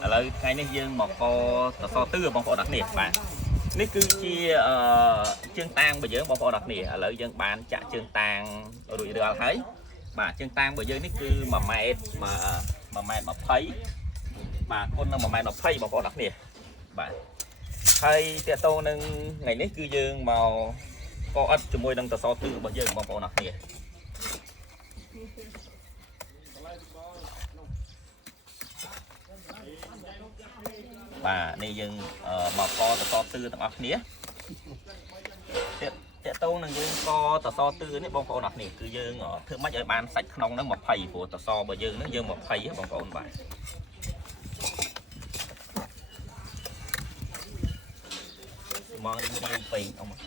lời ngày nay dương một co so tư bằng phổ đặc biệt bạnនេះគឺជាជើងតាំងរបស់យើងបងប្អូនអរគ្នាឥឡូវយើងបានចាក់ជើងតាំងរួចរាល់ហើយបាទជើងតាំងរបស់យើងនេះគឺ1ម៉ែត្រ1ម៉ែត្រ20បាទគុណនឹង1ម៉ែត្រ20បងប្អូនអរគ្នាបាទហើយតើតោនឹងថ្ងៃនេះគឺយើងមកកអិតជាមួយនឹងសសរទិសរបស់យើងបងប្អូនអរគ្នាបាទនេះយើងមកកសសរទិសទាំងអស់គ្នាតើតោនឹងយើងកសសរទិសនេះបងប្អូនអរគ្នាគឺយើងធ្វើម៉េចឲ្យបានសាច់ក្នុងហ្នឹង20ព្រោះសសររបស់យើងហ្នឹងយើង20បងប្អូនបាទមកនេះពេញអស់មក